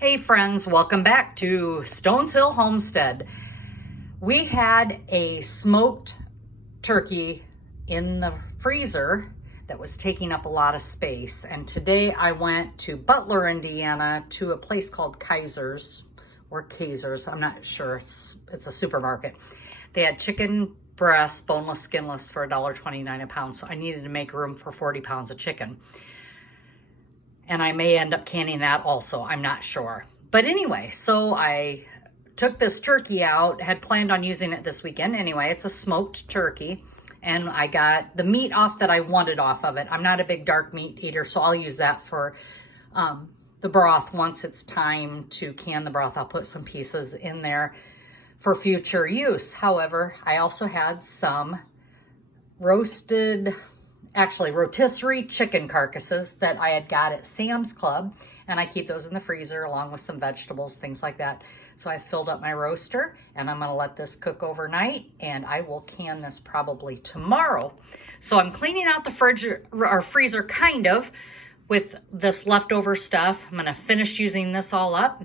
Hey friends, welcome back to Stones Hill Homestead. We had a smoked turkey in the freezer that was taking up a lot of space. And today I went to Butler, Indiana to a place called Kaiser's or Kaiser's. I'm not sure. It's a supermarket. They had chicken breasts, boneless, skinless for $1.29 a pound. So I needed to make room for 40 pounds of chicken. And I may end up canning that also, I'm not sure. But anyway, so I took this turkey out, had planned on using it this weekend. Anyway, it's a smoked turkey. And I got the meat off that I wanted off of it. I'm not a big dark meat eater, so I'll use that for the broth. Once it's time to can the broth, I'll put some pieces in there for future use. However, I also had some rotisserie chicken carcasses that I had got at Sam's Club, and I keep those in the freezer along with some vegetables, things like that. So I filled up my roaster, and I'm gonna let this cook overnight, and I will can this probably tomorrow. So I'm cleaning out the fridge or freezer kind of with this leftover stuff. I'm gonna finish using this all up,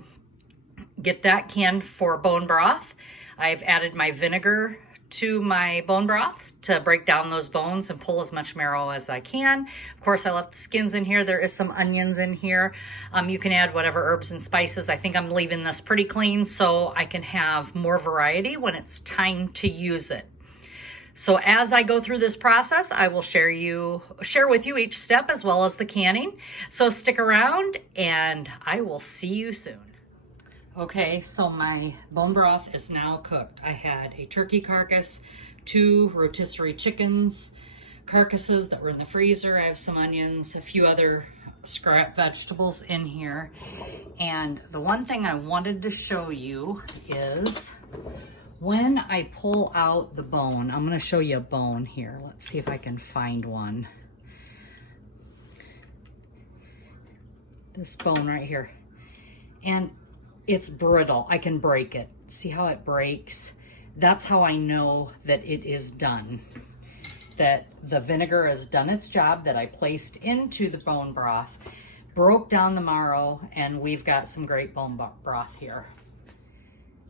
get that canned for bone broth. I've added my vinegar to my bone broth to break down those bones and pull as much marrow as I can. Of course, I left the skins in here. There is some onions in here. You can add whatever herbs and spices. I think I'm leaving this pretty clean so I can have more variety when it's time to use it. So as I go through this process, I will share with you each step as well as the canning. So stick around and I will see you soon. Okay, so my bone broth is now cooked. I had a turkey carcass, 2 rotisserie chickens carcasses that were in the freezer. I have some onions, a few other scrap vegetables in here. And the one thing I wanted to show you is when I pull out the bone, I'm gonna show you a bone here. Let's see if I can find one. This bone right here. And it's brittle. I can break it. See how it breaks? That's how I know that it is done. That the vinegar has done its job that I placed into the bone broth, broke down the marrow, and we've got some great bone broth here.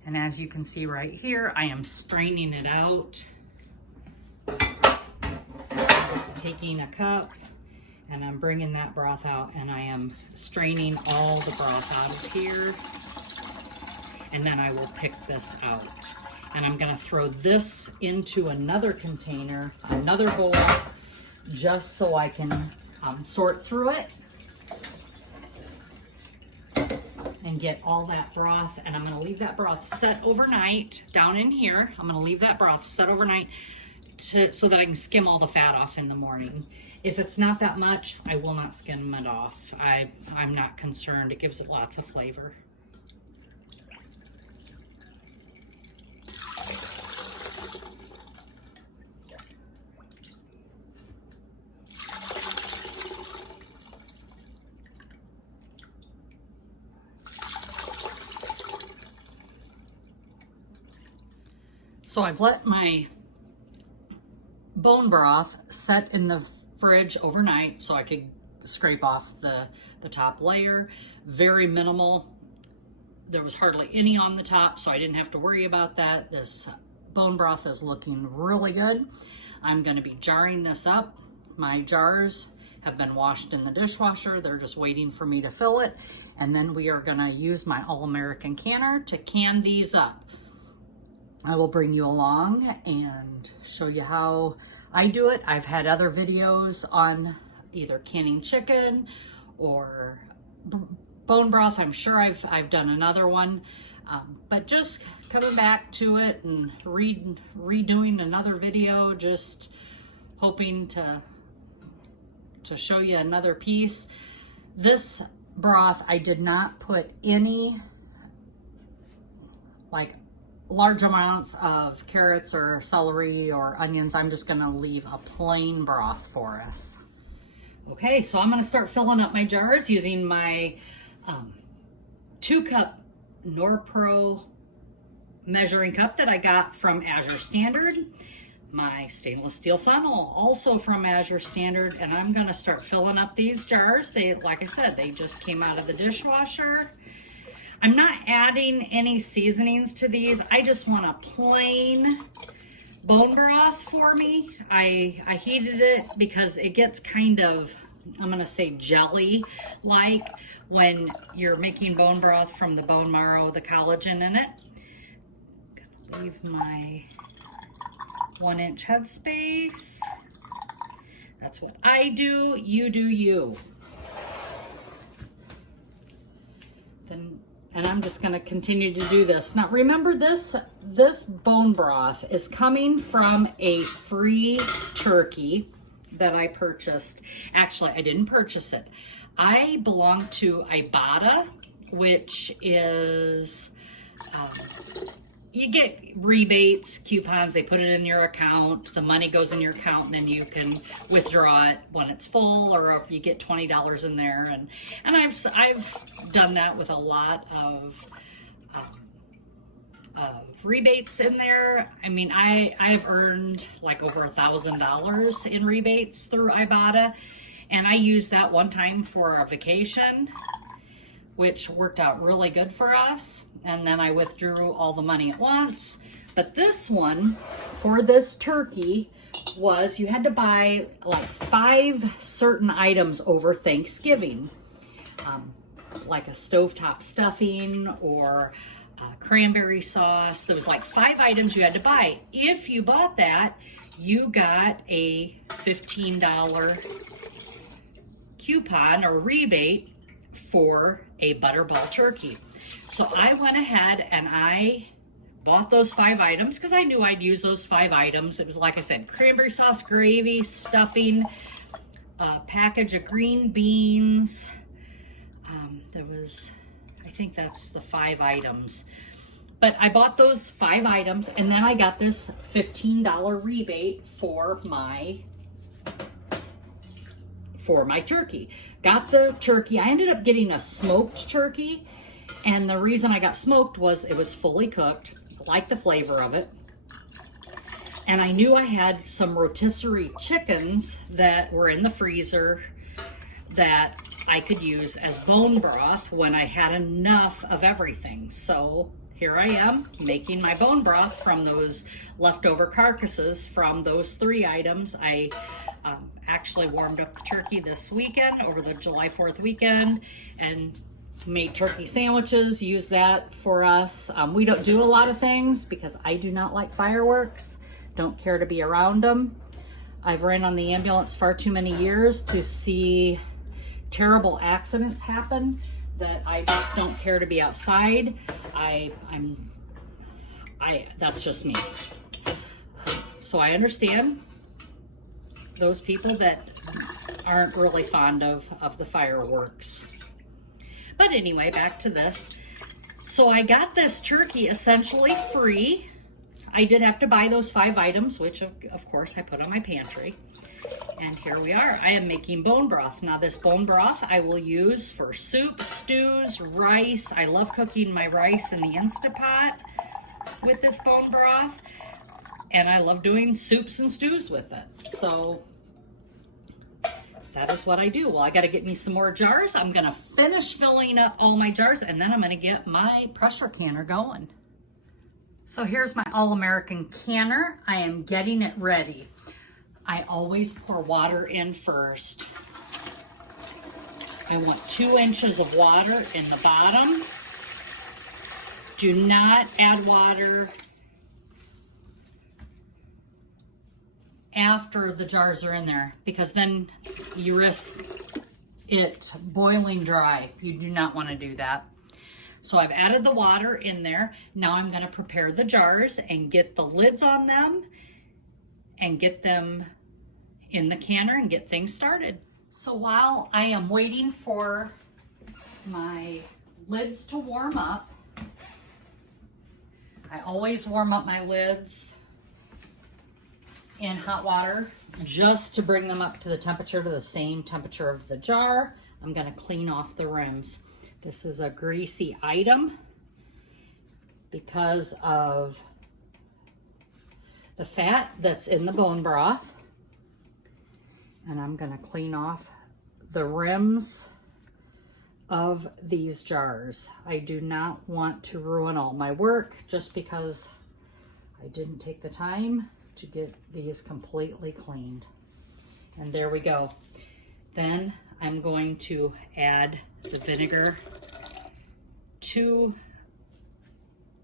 And as you can see right here, I am straining it out. Just taking a cup and I'm bringing that broth out, and I am straining all the broth out of here. And then I will pick this out. And I'm gonna throw this into another container, another bowl, just so I can sort through it and get all that broth. And I'm gonna leave that broth set overnight down in here. I'm gonna leave that broth set overnight so that I can skim all the fat off in the morning. If it's not that much, I will not skim it off. I'm not concerned. It gives it lots of flavor. So I've let my bone broth set in the fridge overnight so I could scrape off the top layer. Very minimal. There was hardly any on the top, so I didn't have to worry about that. This bone broth is looking really good. I'm going to be jarring this up. My jars have been washed in the dishwasher. They're just waiting for me to fill it. And then we are going to use my All-American canner to can these up. I will bring you along and show you how I do it. I've had other videos on either canning chicken or bone broth. I'm sure I've done another one, but just coming back to it and redoing another video, just hoping to show you another piece. This broth, I did not put any large amounts of carrots or celery or onions. I'm just gonna leave a plain broth for us. Okay, so I'm gonna start filling up my jars using my 2-cup Norpro measuring cup that I got from Azure Standard. My stainless steel funnel, also from Azure Standard, and I'm gonna start filling up these jars. Like I said, they just came out of the dishwasher. I'm not adding any seasonings to these. I just want a plain bone broth for me. I heated it because it gets kind of, I'm gonna say jelly-like when you're making bone broth from the bone marrow, the collagen in it. Gonna leave my 1-inch headspace. That's what I do. You do you. And I'm just gonna continue to do this. Now remember, this bone broth is coming from a free turkey that I purchased. Actually, I didn't purchase it. I belong to IBOTTA, which is, you get rebates, coupons, they put it in your account, the money goes in your account, and then you can withdraw it when it's full, or if you get $20 in there. And I've done that with a lot of rebates in there. I mean, I've earned like over $1,000 in rebates through IBOTTA, and I used that one time for a vacation, which worked out really good for us. And then I withdrew all the money at once. But this one, for this turkey, was you had to buy like 5 certain items over Thanksgiving. Like a stovetop stuffing or cranberry sauce. There was like 5 items you had to buy. If you bought that, you got a $15 coupon or rebate for a butterball turkey. So I went ahead and I bought those 5 items because I knew I'd use those 5 items. It was, like I said, cranberry sauce, gravy, stuffing, a package of green beans. There was, I think that's the 5 items. But I bought those 5 items, and then I got this $15 rebate for my turkey. Got the turkey. I ended up getting a smoked turkey, and the reason I got smoked was it was fully cooked. I liked the flavor of it. And I knew I had some rotisserie chickens that were in the freezer that I could use as bone broth when I had enough of everything. So here I am making my bone broth from those leftover carcasses from those 3 items. I actually warmed up the turkey this weekend, over the July 4th weekend, and made turkey sandwiches, used that for us. We don't do a lot of things because I do not like fireworks, don't care to be around them. I've ran on the ambulance far too many years to see terrible accidents happen that I just don't care to be outside. That's just me. So I understand those people that aren't really fond of the fireworks. But anyway, back to this. So I got this turkey essentially free. I did have to buy those 5 items, which of course I put on my pantry. And here we are. I am making bone broth. Now this bone broth I will use for soup, stews, rice. I love cooking my rice in the Instapot with this bone broth. And I love doing soups and stews with it. So that is what I do. Well, I got to get me some more jars. I'm going to finish filling up all my jars, and then I'm going to get my pressure canner going. So here's my All-American canner. I am getting it ready. I always pour water in first. I want 2 inches of water in the bottom. Do not add water after the jars are in there, because then you risk it boiling dry. You do not want to do that. So I've added the water in there. Now I'm going to prepare the jars and get the lids on them and get them in the canner and get things started. So while I am waiting for my lids to warm up, I always warm up my lids in hot water just to bring them up to the temperature, to the same temperature of the jar. I'm going to clean off the rims. This is a greasy item because of the fat that's in the bone broth. And I'm going to clean off the rims of these jars. I do not want to ruin all my work just because I didn't take the time to get these completely cleaned. And there we go. Then I'm going to add the vinegar to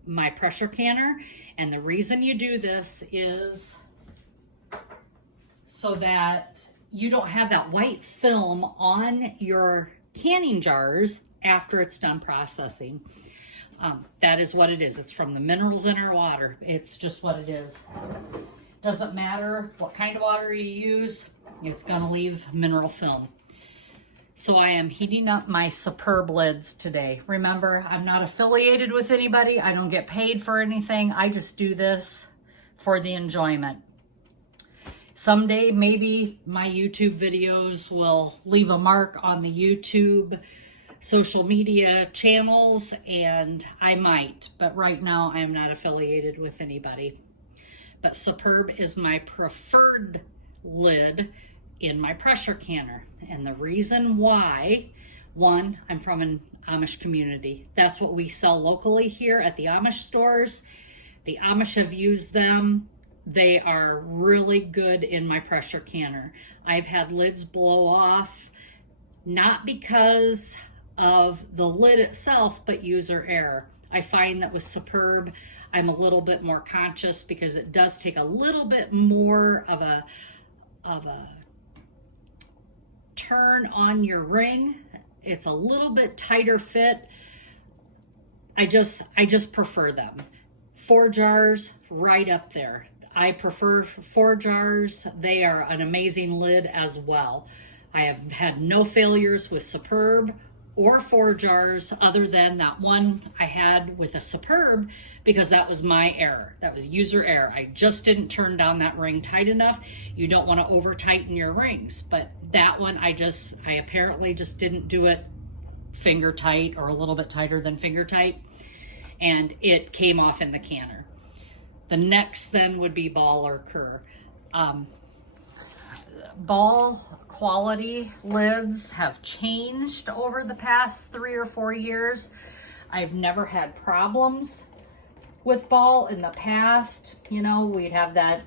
my pressure canner. And the reason you do this is so that you don't have that white film on your canning jars after it's done processing. That is what it is. It's from the minerals in our water. It's just what it is. Doesn't matter what kind of water you use, it's gonna leave mineral film. So I am heating up my Superb lids today. Remember, I'm not affiliated with anybody. I don't get paid for anything. I just do this for the enjoyment. Someday, maybe my YouTube videos will leave a mark on the YouTube social media channels, and I might, but right now I am not affiliated with anybody. But Superb is my preferred lid in my pressure canner. And the reason why, one, I'm from an Amish community. That's what we sell locally here at the Amish stores. The Amish have used them. They are really good in my pressure canner. I've had lids blow off, not because of the lid itself, but user error. I find that with Superb, I'm a little bit more conscious because it does take a little bit more of a turn on your ring. It's a little bit tighter fit. I just prefer them. 4 jars, right up there. I prefer 4 jars. They are an amazing lid as well. I have had no failures with Superb or 4 jars other than that one I had with a Superb, because that was my error. That was user error. I just didn't turn down that ring tight enough. You don't want to over tighten your rings, but that one I apparently just didn't do it finger tight or a little bit tighter than finger tight, and it came off in the canner. The next then would be Ball or Kerr. Ball quality lids have changed over the past 3 or 4 years. I've never had problems with Ball in the past. You know, we'd have that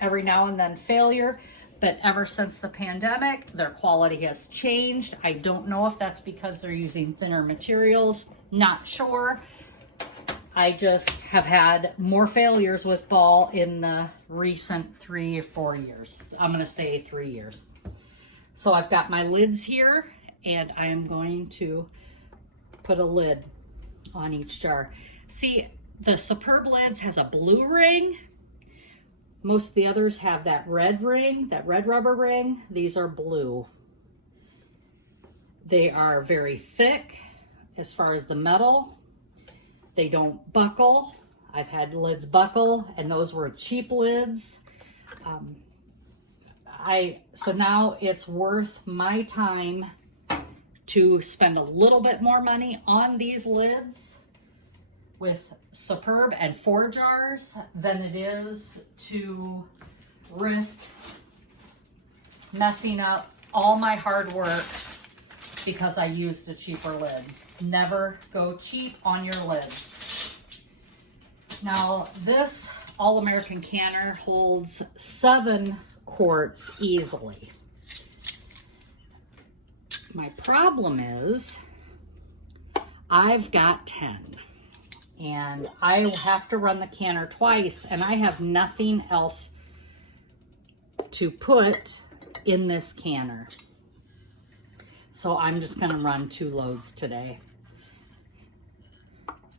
every now and then failure, but ever since the pandemic, their quality has changed. I don't know if that's because they're using thinner materials, not sure. I just have had more failures with Ball in the recent 3 or 4 years. I'm gonna say 3 years. So I've got my lids here, and I am going to put a lid on each jar. See, the Superb lids has a blue ring. Most of the others have that red ring, that red rubber ring. These are blue. They are very thick as far as the metal. They don't buckle. I've had lids buckle, and those were cheap lids. So now it's worth my time to spend a little bit more money on these lids with Superb and 4 jars than it is to risk messing up all my hard work because I used a cheaper lid. Never go cheap on your lids. Now this All-American canner holds 7 quarts easily. My problem is I've got 10, and I will have to run the canner twice, and I have nothing else to put in this canner. So I'm just gonna run 2 loads today.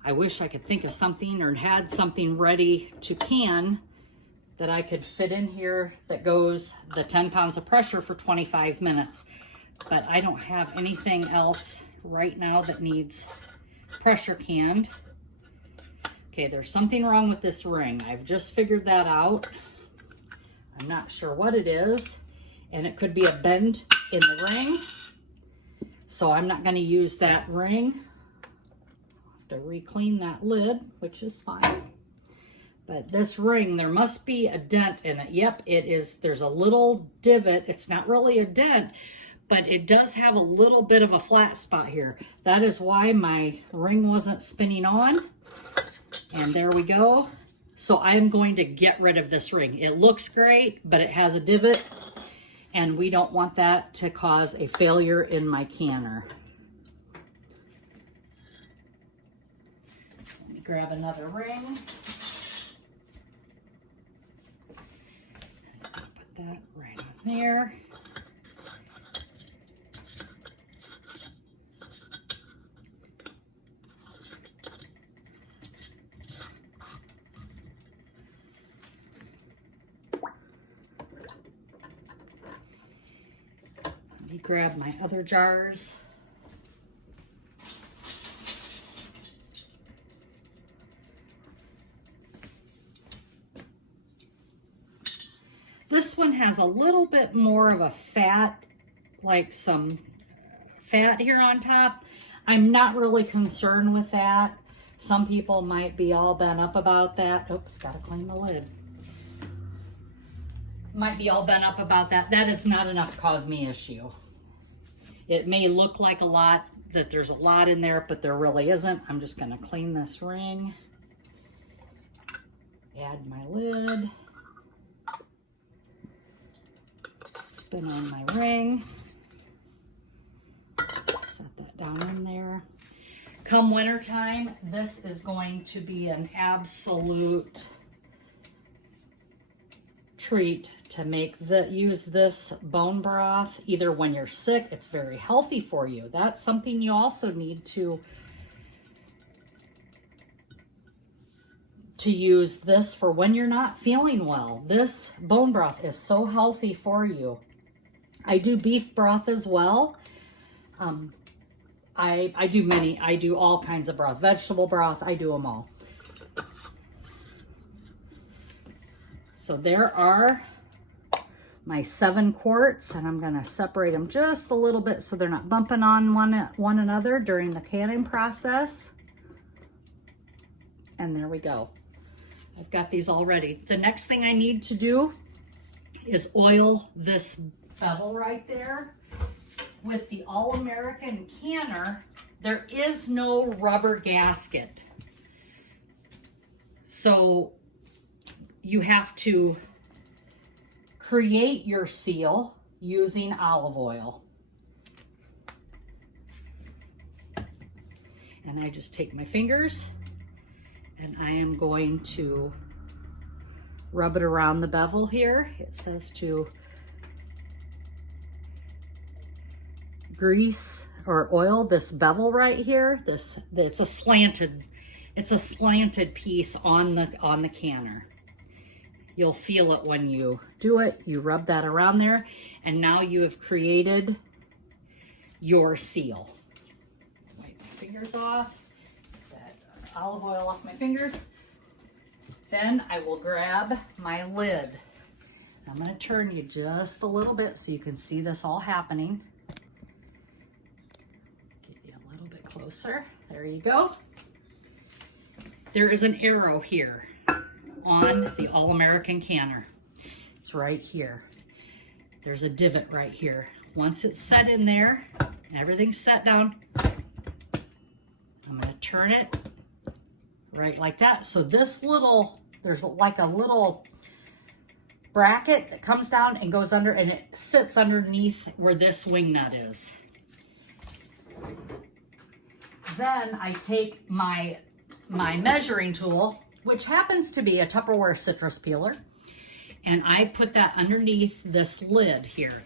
I wish I could think of something or had something ready to can that I could fit in here that goes the 10 pounds of pressure for 25 minutes. But I don't have anything else right now that needs pressure canned. Okay, there's something wrong with this ring. I've just figured that out. I'm not sure what it is, and it could be a bend in the ring. So I'm not gonna use that ring. I'll have to re-clean that lid, which is fine. But this ring, there must be a dent in it. Yep, it is. There's a little divot. It's not really a dent, but it does have a little bit of a flat spot here. That is why my ring wasn't spinning on. And there we go. So I'm going to get rid of this ring. It looks great, but it has a divot, and we don't want that to cause a failure in my canner. So let me grab another ring. Put that right on there. Grab my other jars. This one has a little bit more of a fat, like some fat here on top. I'm not really concerned with that. Some people might be all bent up about that. Oops, gotta clean the lid. Might be all bent up about that. That is not enough to cause me issue. It may look like a lot, that there's a lot in there, but there really isn't. I'm just gonna clean this ring. Add my lid. Spin on my ring. Set that down in there. Come wintertime, this is going to be an absolute treat to use this bone broth, either when you're sick. It's very healthy for you. That's something you also need to use this for when you're not feeling well. This bone broth is so healthy for you. I do beef broth as well. I do all kinds of broth, vegetable broth, I do them all. So there are my 7 quarts, and I'm gonna separate them just a little bit so they're not bumping on one another during the canning process. And there we go. I've got these all ready. The next thing I need to do is oil this bevel right there. With the All-American canner, there is no rubber gasket. So you have to create your seal using olive oil. And I just take my fingers and I am going to rub it around the bevel here. It says to grease or oil this bevel right here. It's a slanted piece on the canner. You'll feel it when you do it. You rub that around there, and now you have created your seal. Wipe my fingers off, get that olive oil off my fingers. Then I will grab my lid. I'm going to turn you just a little bit so you can see this all happening. Get you a little bit closer. There you go. There is an arrow here on the All-American canner. It's right here. There's a divot right here. Once it's set in there, everything's set down, I'm gonna turn it right like that. So this there's like a little bracket that comes down and goes under, and it sits underneath where this wing nut is. Then I take my measuring tool, which happens to be a Tupperware citrus peeler, and I put that underneath this lid here.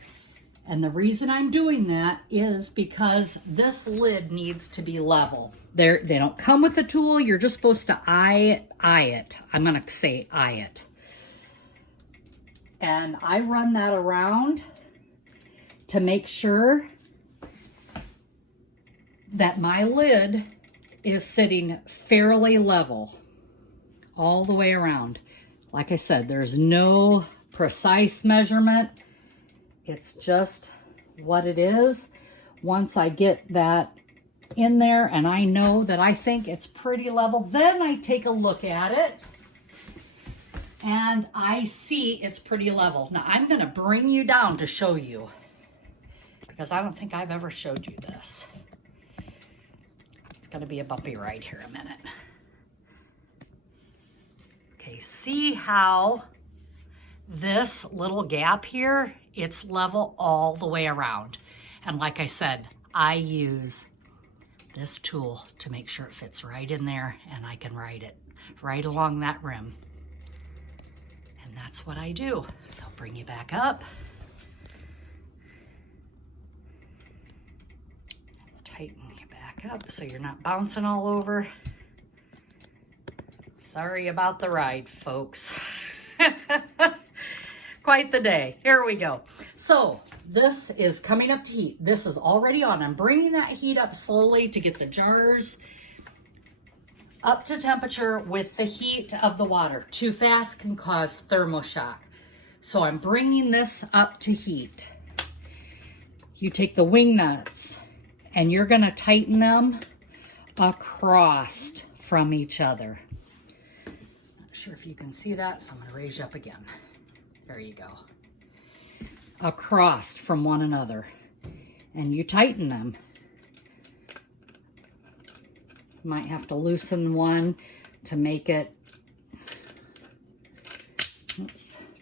And the reason I'm doing that is because this lid needs to be level. They don't come with a tool. You're just supposed to eye it. I'm gonna say eye it. And I run that around to make sure that my lid is sitting fairly level all the way around. Like I said, there's no precise measurement. It's just what it is. Once I get that in there and I know that I think it's pretty level, then I take a look at it and I see it's pretty level. Now I'm gonna bring you down to show you, because I don't think I've ever showed you this. It's going to be a bumpy ride here in a minute. Okay, see how this little gap here, it's level all the way around. And like I said, I use this tool to make sure it fits right in there, and I can ride it right along that rim. And that's what I do. So I'll bring you back up. Tighten you back up so you're not bouncing all over. Sorry about the ride, folks. Quite the day. Here we go. So this is coming up to heat. This is already on. I'm bringing that heat up slowly to get the jars up to temperature with the heat of the water. Too fast can cause thermoshock. So I'm bringing this up to heat. You take the wing nuts and you're going to tighten them across from each other. Not sure if you can see that, so I'm going to raise you up again. There you go. Across from one another. And you tighten them. You might have to loosen one to make it,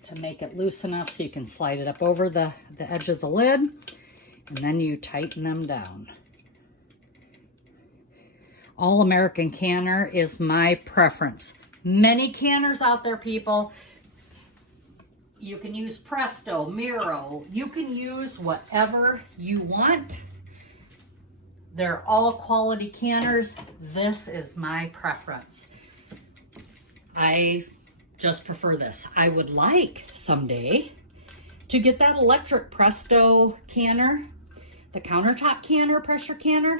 to make it loose enough so you can slide it up over the edge of the lid. And then you tighten them down. All American canner is my preference. Many canners out there, people. You can use Presto, Miro. You can use whatever you want. They're all quality canners. This is my preference. I just prefer this. I would like someday to get that electric Presto canner, the countertop canner, pressure canner.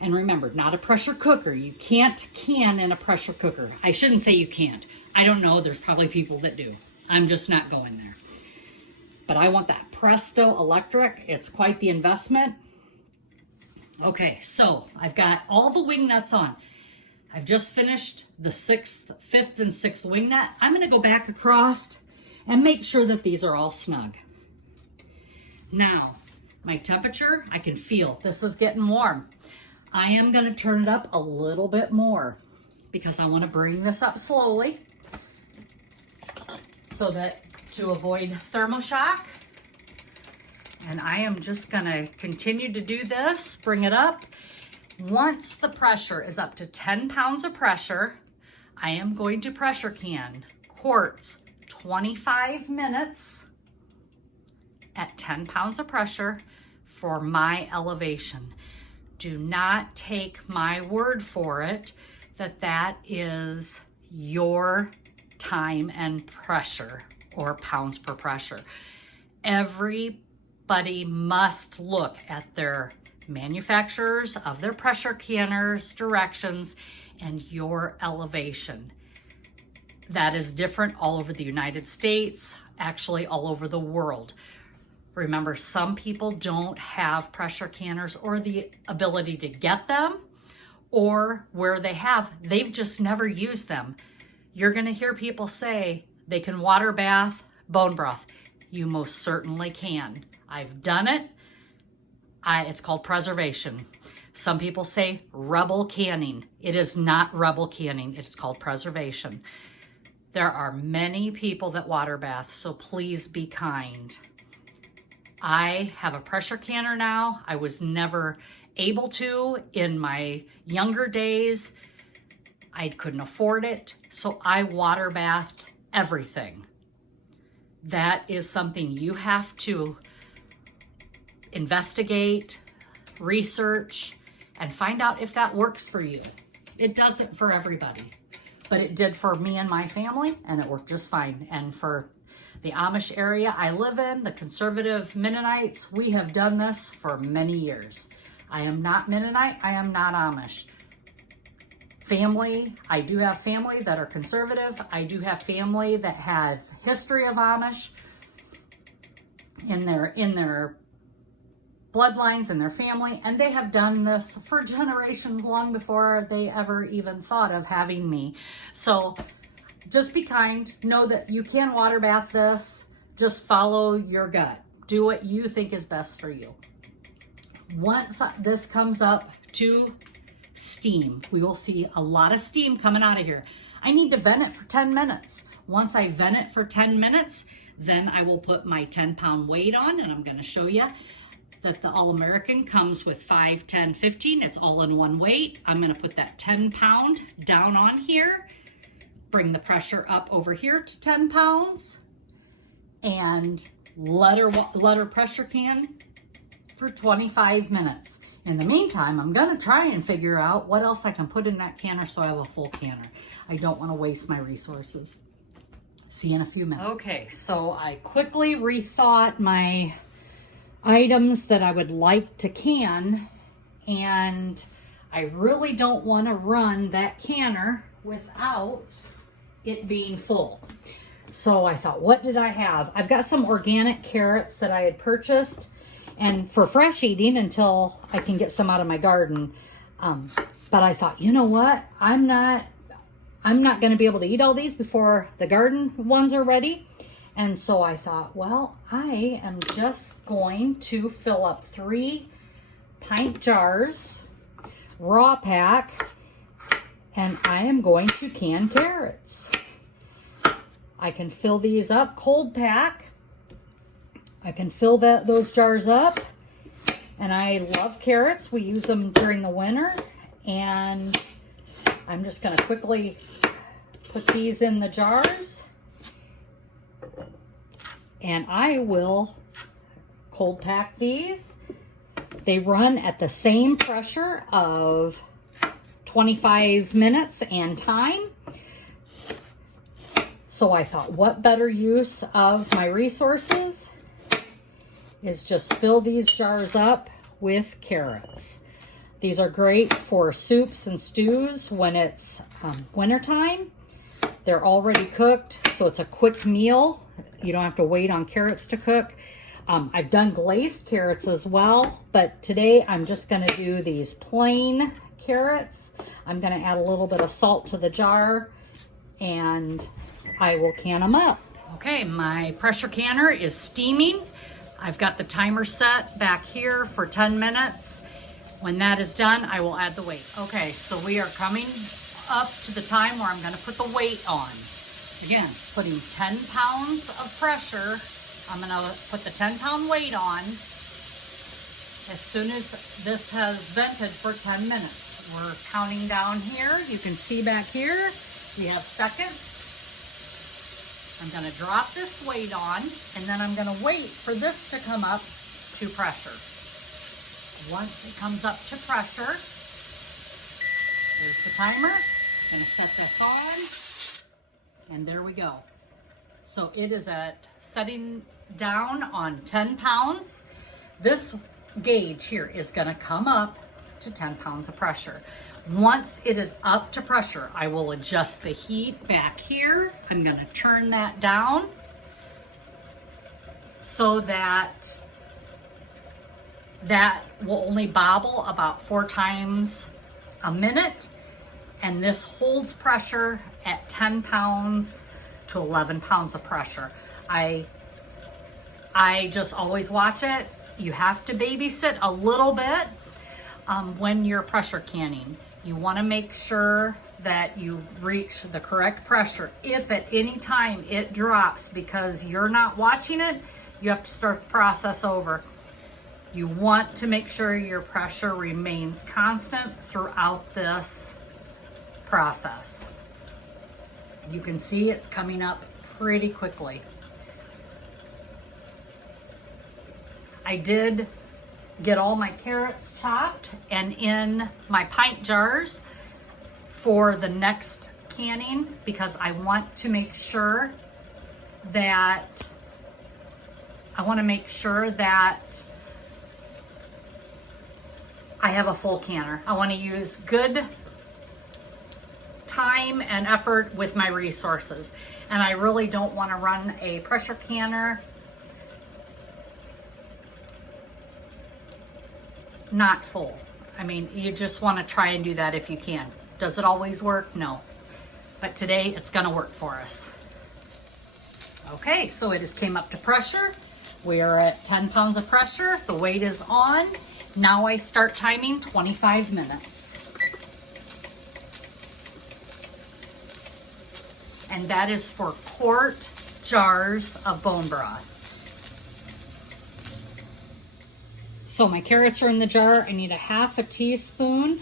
And remember, not a pressure cooker. You can't can in a pressure cooker. I shouldn't say you can't. I don't know. There's probably people that do. I'm just not going there. But I want that Presto electric. It's quite the investment. Okay, so I've got all the wing nuts on. I've just finished the fifth and sixth wing nut. I'm going to go back across and make sure that these are all snug. Now, my temperature, I can feel this is getting warm. I am going to turn it up a little bit more because I want to bring this up slowly so that to avoid thermoshock. And I am just going to continue to do this, bring it up. Once the pressure is up to 10 pounds of pressure, I am going to pressure can quarts 25 minutes at 10 pounds of pressure for my elevation. Do not take my word for it that that is your time and pressure or pounds per pressure. Everybody must look at their manufacturers of their pressure canners, directions, and your elevation. That is different all over the United States, actually all over the world. Remember, some people don't have pressure canners or the ability to get them, or where they have, they've just never used them. You're going to hear people say they can water bath bone broth. You most certainly can. I've done it. It's called preservation. Some people say rebel canning. It is not rebel canning. It's called preservation. There are many people that water bath, so please be kind. I have a pressure canner now. I was never able to in my younger days. I couldn't afford it, so I water bathed everything. That is something you have to investigate, research, and find out if that works for you. It doesn't for everybody, but it did for me and my family, and it worked just fine. And for the Amish area I live in, the conservative Mennonites, we have done this for many years. I am not Mennonite, I am not Amish. Family, I do have family that are conservative. I do have family that have history of Amish in their bloodlines and their family, and they have done this for generations long before they ever even thought of having me. So just be kind. Know that you can water bath this. Just follow your gut. do what you think is best for you. Once this comes up to steam, we will see a lot of steam coming out of here. I need to vent it for 10 minutes. Once I vent it for 10 minutes, then I will put my 10-pound weight on, and I'm going to show you that the All-American comes with 5, 10, 15. It's all in one weight. I'm going to put that 10-pound down on here, bring the pressure up over here to 10 pounds, and let her pressure can for 25 minutes. In the meantime, I'm going to try and figure out what else I can put in that canner so I have a full canner. I don't want to waste my resources. See you in a few minutes. Okay, so I quickly rethought my items that I would like to can, and I really don't want to run that canner without it being full. So I thought, what did I have? I've got some organic carrots that I had purchased and for fresh eating until I can get some out of my garden. But I thought, you know what? I'm not going to be able to eat all these before the garden ones are ready. And so I thought, well, I am just going to fill up 3 pint jars, raw pack, and I am going to can carrots. I can fill these up cold pack. I can fill those jars up, and I love carrots. We use them during the winter, and I'm just going to quickly put these in the jars, and I will cold pack these. They run at the same pressure of 25 minutes and time. So I thought, what better use of my resources is just fill these jars up with carrots. These are great for soups and stews when it's wintertime. They're already cooked, so it's a quick meal. You don't have to wait on carrots to cook. I've done glazed carrots as well, but today I'm just gonna do these plain carrots. I'm gonna add a little bit of salt to the jar, and I will can them up. Okay, my pressure canner is steaming. I've got the timer set back here for 10 minutes. When that is done, I will add the weight. Okay, so we are coming up to the time where I'm gonna put the weight on. Again, putting 10 pounds of pressure. I'm gonna put the 10-pound weight on as soon as this has vented for 10 minutes. We're counting down here. You can see back here, we have seconds. I'm gonna drop this weight on, and then I'm gonna wait for this to come up to pressure. Once it comes up to pressure, there's the timer. I'm gonna set this on, and there we go. So it is at setting down on 10 pounds. This gauge here is gonna come up to 10 pounds of pressure. Once it is up to pressure, I will adjust the heat back here. I'm gonna turn that down so that will only bobble about 4 times a minute. And this holds pressure at 10 pounds to 11 pounds of pressure. I just always watch it. You have to babysit a little bit when you're pressure canning. You want to make sure that you reach the correct pressure. If at any time it drops because you're not watching it, you have to start the process over. You want to make sure your pressure remains constant throughout this process. You can see it's coming up pretty quickly. I did get all my carrots chopped and in my pint jars for the next canning because I want to make sure that I have a full canner. I want to use good time and effort with my resources, and I really don't want to run a pressure canner not full. I mean, you just want to try and do that if you can. Does it always work? No. But today it's going to work for us. Okay, so it has came up to pressure. We are at 10 pounds of pressure. The weight is on. Now I start timing 25 minutes. And that is for quart jars of bone broth. So my carrots are in the jar. I need a half a teaspoon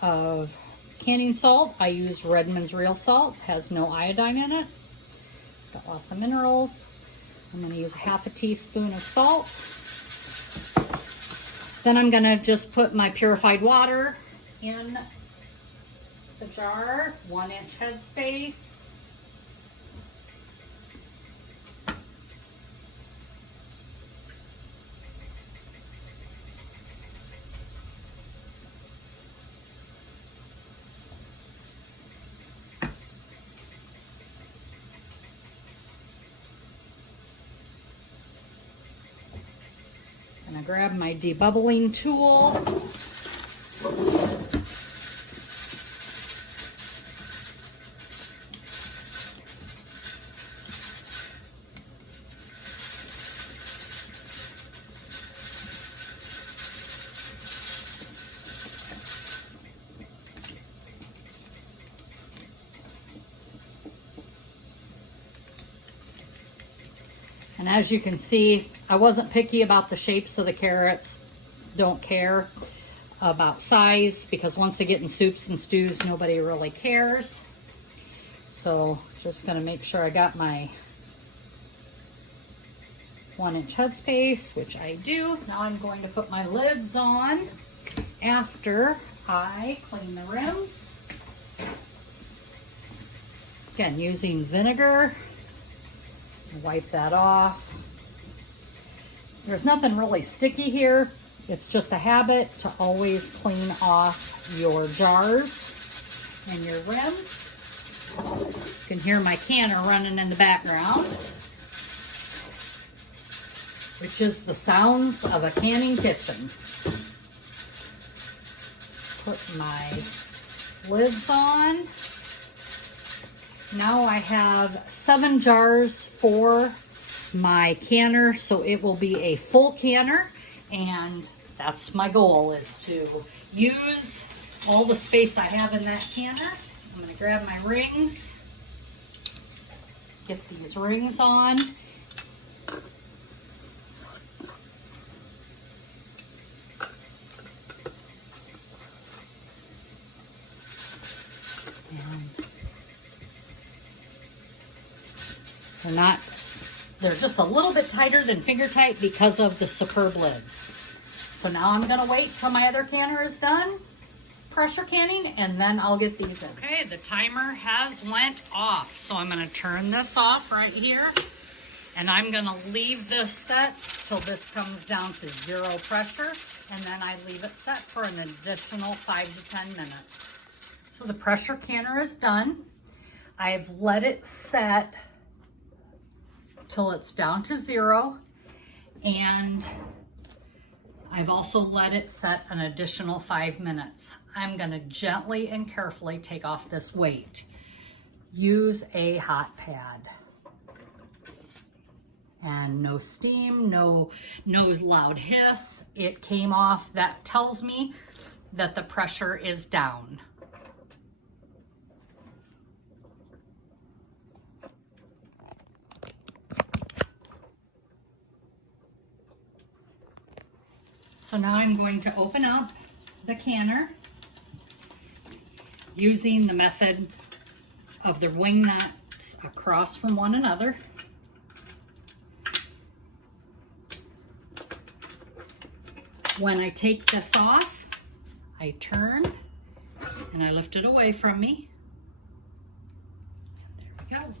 of canning salt. I use Redmond's real salt. It has no iodine in it. It's got lots of minerals. I'm going to use half a teaspoon of salt. Then I'm going to just put my purified water in the jar, 1-inch headspace. I'm going to grab my debubbling tool. And as you can see, I wasn't picky about the shapes of the carrots. Don't care about size, because once they get in soups and stews, nobody really cares. So just gonna make sure I got my 1-inch headspace, which I do. Now I'm going to put my lids on after I clean the rims. Again, using vinegar. Wipe that off. There's nothing really sticky here. It's just a habit to always clean off your jars and your rims. You can hear my canner running in the background, which is the sounds of a canning kitchen. Put my lids on. Now I have 7 jars for my canner, so it will be a full canner, and that's my goal, is to use all the space I have in that canner. I'm going to grab my rings, get these rings on. They're just a little bit tighter than finger tight because of the superb lids. So now I'm gonna wait till my other canner is done pressure canning, and then I'll get these in. Okay, the timer has went off. So I'm gonna turn this off right here, and I'm gonna leave this set till this comes down to 0 pressure, and then I leave it set for an additional 5 to 10 minutes. So the pressure canner is done. I've let it set till it's down to 0, and I've also let it set an additional 5 minutes. I'm gonna gently and carefully take off this weight. Use a hot pad. And no steam, no loud hiss. It came off. That tells me that the pressure is down. So now I'm going to open up the canner using the method of the wing nuts across from one another. When I take this off, I turn and I lift it away from me. There we go.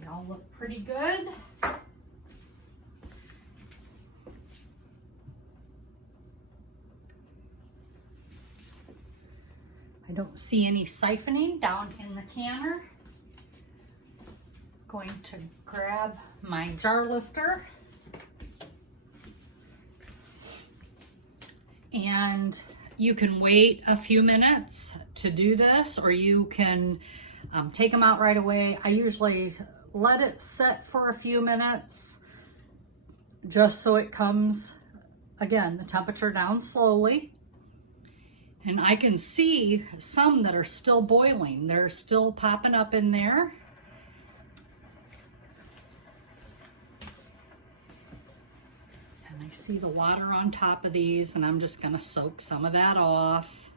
They all look pretty good. I don't see any siphoning down in the canner. Going to grab my jar lifter and you can wait a few minutes to do this, or you can take them out right away. I usually let it set for a few minutes just so it comes, again, the temperature down slowly. And I can see some that are still boiling. They're still popping up in there. And I see the water on top of these, and I'm just gonna soak some of that off.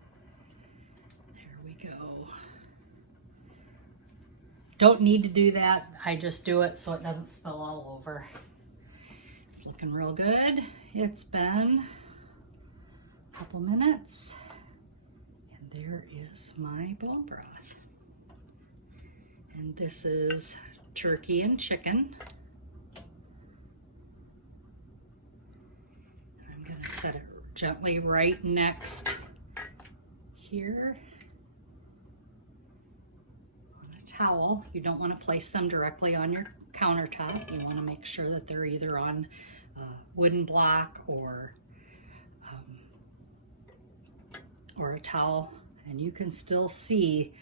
There we go. Don't need to do that. I just do it so it doesn't spill all over. It's looking real good. It's been a couple minutes. And there is my bone broth. And this is turkey and chicken. I'm going to set it gently right next here on a towel. You don't want to place them directly on your countertop. You want to make sure that they're either on a wooden block or a towel. And you can still see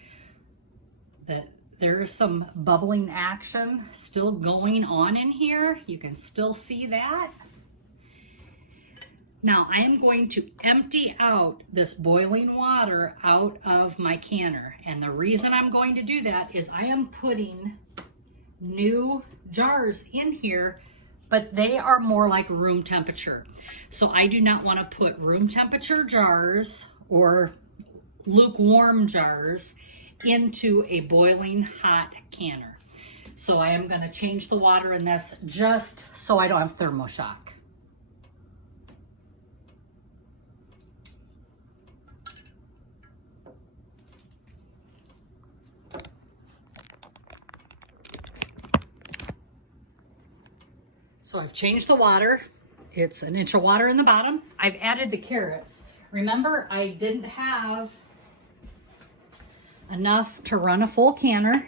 that there is some bubbling action still going on in here. You can still see that. Now I am going to empty out this boiling water out of my canner. And the reason I'm going to do that is I am putting new jars in here, but they are more like room temperature. So I do not want to put room temperature jars or lukewarm jars into a boiling hot canner. So I am going to change the water in this just so I don't have thermoshock. So I've changed the water. It's an inch of water in the bottom. I've added the carrots. Remember, I didn't have enough to run a full canner,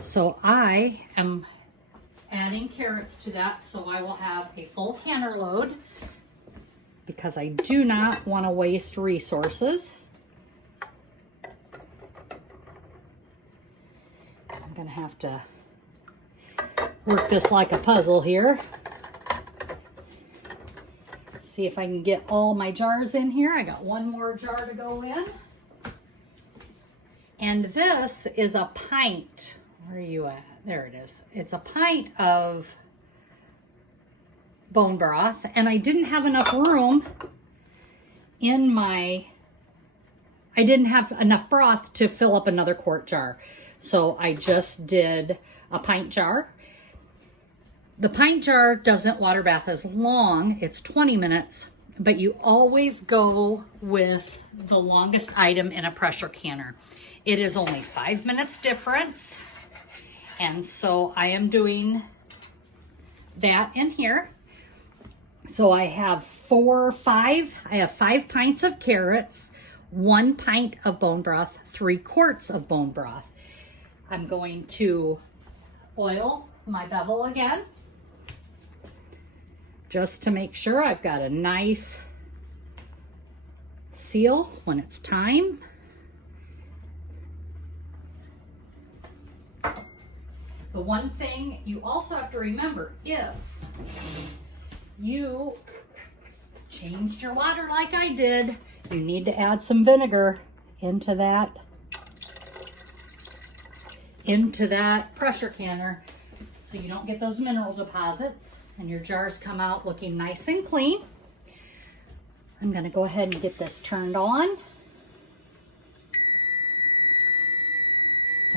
so I am adding carrots to that, so I will have a full canner load because I do not want to waste resources. I'm gonna have to work this like a puzzle here. See if I can get all my jars in here. I got one more jar to go in. And this is a pint. Where are you at? There it is. It's a pint of bone broth, and I didn't have enough room in my, I didn't have enough broth to fill up another quart jar. So I just did a pint jar. The pint jar doesn't water bath as long. It's 20 minutes, but you always go with the longest item in a pressure canner. It is only 5 minutes difference. And so I am doing that in here. So I have 5 pints of carrots, 1 pint of bone broth, 3 quarts of bone broth. I'm going to oil my bevel again, just to make sure I've got a nice seal when it's time. The one thing you also have to remember, if you changed your water like I did, you need to add some vinegar into that pressure canner so you don't get those mineral deposits and your jars come out looking nice and clean. I'm going to go ahead and get this turned on.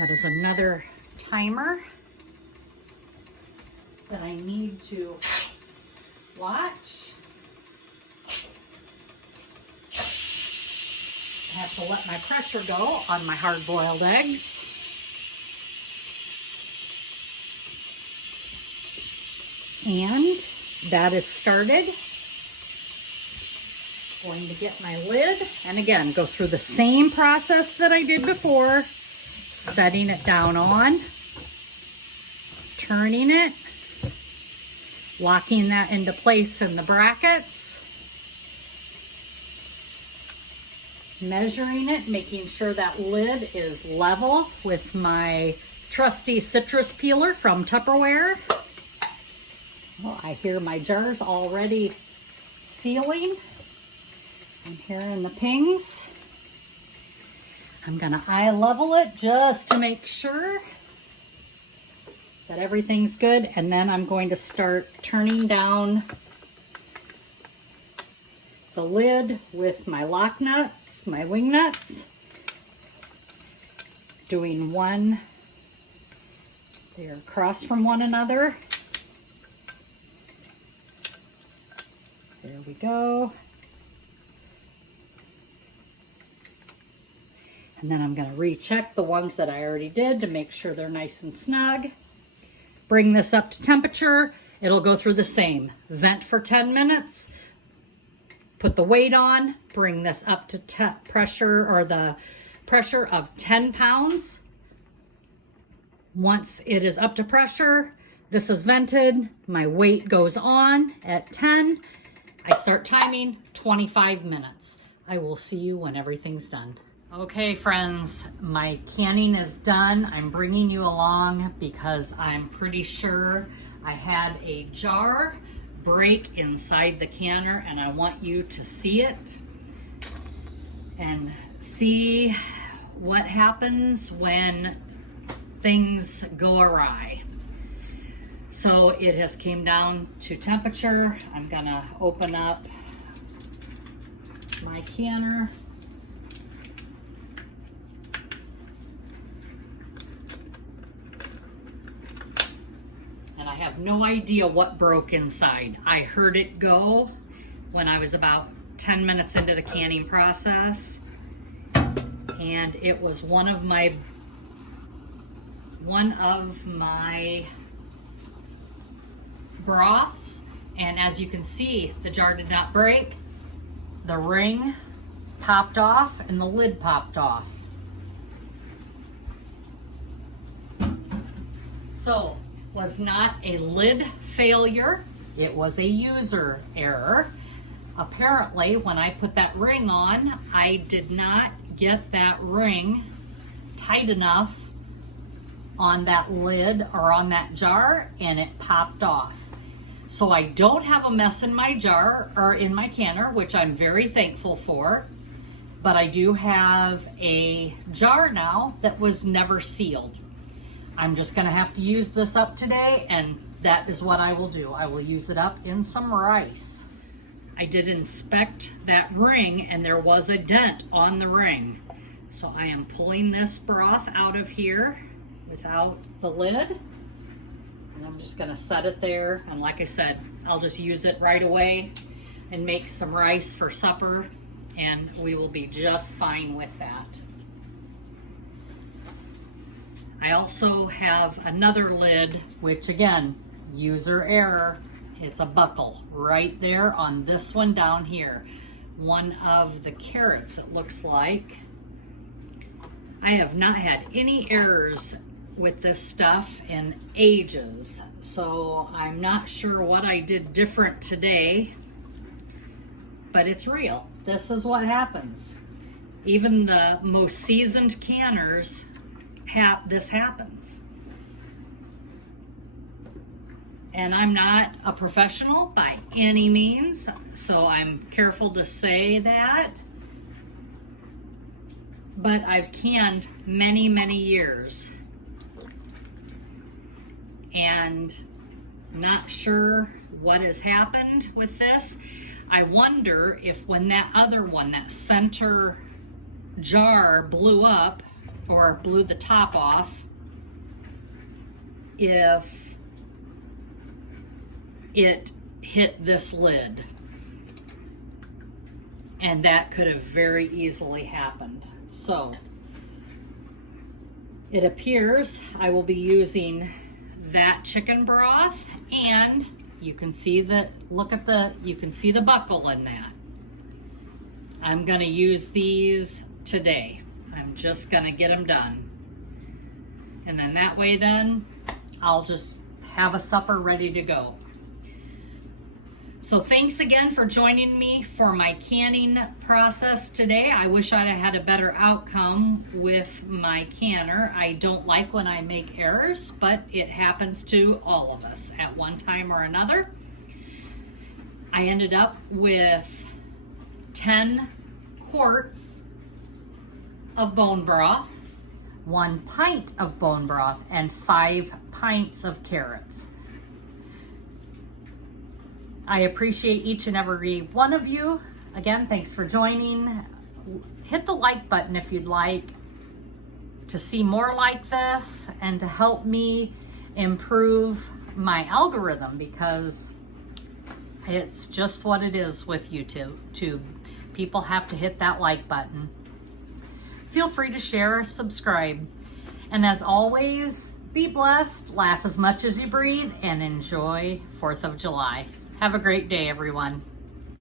That is another timer that I need to watch. I have to let my pressure go on my hard-boiled eggs. And that is started. Going to get my lid, and again, go through the same process that I did before, setting it down on, turning it, locking that into place in the brackets, measuring it, making sure that lid is level with my trusty citrus peeler from Tupperware. Oh, I hear my jars already sealing. I'm hearing the pings. I'm gonna eye level it just to make sure that everything's good, and then I'm going to start turning down the lid with my lock nuts, my wing nuts, doing one, they're across from one another. There we go. And then I'm going to recheck the ones that I already did to make sure they're nice and snug. Bring this up to temperature. It'll go through the same. Vent for 10 minutes. Put the weight on. Bring this up to pressure, or the pressure of 10 pounds. Once it is up to pressure, this is vented. My weight goes on at 10. I start timing 25 minutes. I will see you when everything's done. Okay, friends, my canning is done. I'm bringing you along because I'm pretty sure I had a jar break inside the canner, and I want you to see it and see what happens when things go awry. So it has came down to temperature. I'm gonna open up my canner. And I have no idea what broke inside. I heard it go when I was about 10 minutes into the canning process. And it was one of my broths, and as you can see, the jar did not break. The ring popped off and the lid popped off. So, was not a lid failure, it was a user error. Apparently, when I put that ring on, I did not get that ring tight enough on that lid or on that jar, and it popped off. So I don't have a mess in my jar or in my canner, which I'm very thankful for, but I do have a jar now that was never sealed. I'm just gonna have to use this up today, and that is what I will do. I will use it up in some rice. I did inspect that ring, and there was a dent on the ring. So I am pulling this broth out of here without the lid. And I'm just gonna set it there. And like I said, I'll just use it right away and make some rice for supper, and we will be just fine with that. I also have another lid, which again, user error. It's a buckle right there on this one down here. One of the carrots, it looks like. I have not had any errors with this stuff in ages, so I'm not sure what I did different today, but it's real. This is what happens. Even the most seasoned canners, this happens. And I'm not a professional by any means, so I'm careful to say that. But I've canned many, many years. And not sure what has happened with this. I wonder if when that other one, that center jar blew up or blew the top off, if it hit this lid. And that could have very easily happened. So it appears I will be using that chicken broth, and you can see the, you can see the buckle in that. I'm gonna use these today. I'm just gonna get them done. And then that way then, I'll just have a supper ready to go. So thanks again for joining me for my canning process today. I wish I'd have had a better outcome with my canner. I don't like when I make errors, but it happens to all of us at one time or another. I ended up with 10 quarts of bone broth, 1 pint of bone broth, and 5 pints of carrots. I appreciate each and every one of you. Again, thanks for joining. Hit the like button if you'd like to see more like this and to help me improve my algorithm, because it's just what it is with YouTube. People have to hit that like button. Feel free to share or subscribe. And as always, be blessed, laugh as much as you breathe, and enjoy 4th of July. Have a great day, everyone.